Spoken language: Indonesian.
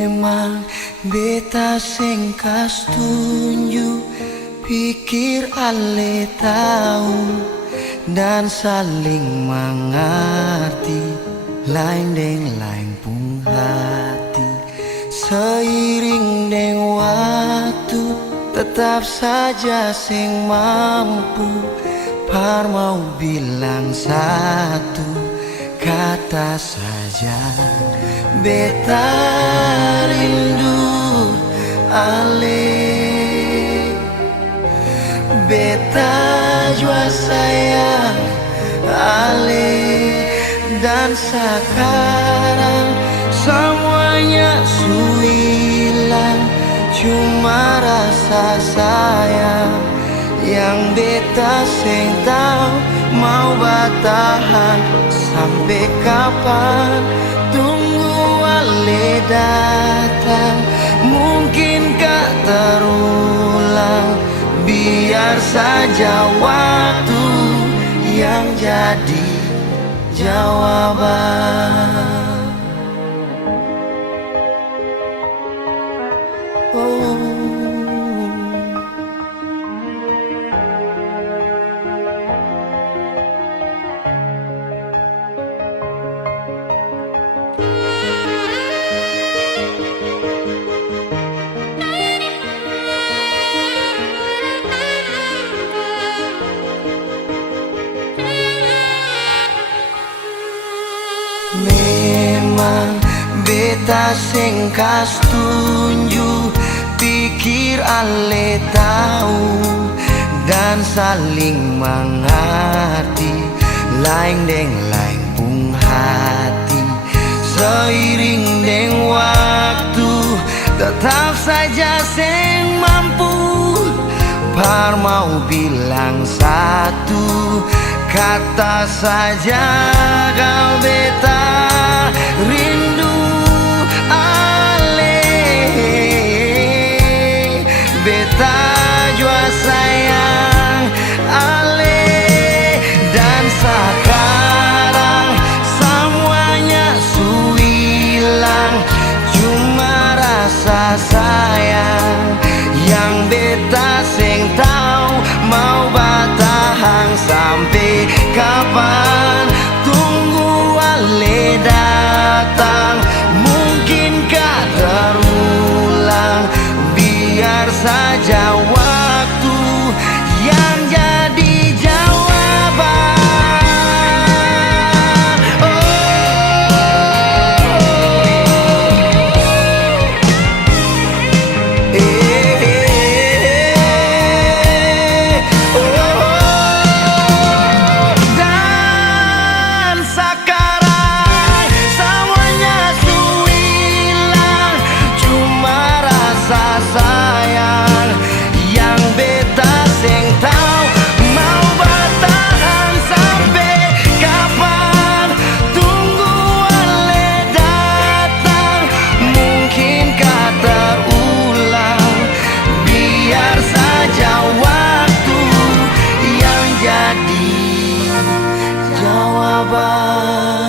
Memang beta sing kas tunjuk, pikir ale tahu dan saling mengerti, lain deng lain pun hati. Seiring deng waktu, tetap saja sing mampu par mau bilang satu kata saja. Beta rindu ale, beta jua sayang ale, dan sekarang semuanya su hilang, cuma rasa sayang yang beta sing tahu mau bertahan sampai kapan. Tunggu ale datang, mungkinkah terulang? Biar saja waktu yang jadi jawaban. Oh. Memang beta sing kas tunjuk, pikir ale tahu dan saling mengerti, lain deng lain pun hati. Seiring deng waktu, tetap saja sing mampu par mau bilang satu kata saja. Kau beta rindu ale, beta jua sayang ale, dan sekarang semuanya su hilang, cuma rasa sayang yang beta sing tahu mau bertahan sampai kapan. Tunggu ale datang, mungkinkah terulang? Biar saja waktu yang jadi jawaban. Dan sekarang semuanya su hilang, cuma rasa sayang yang beta sing tahu mau bertahan sampai kapan. Tunggu ale datang, mungkinkah terulang? Biar saja waktu yang jadi jawaban.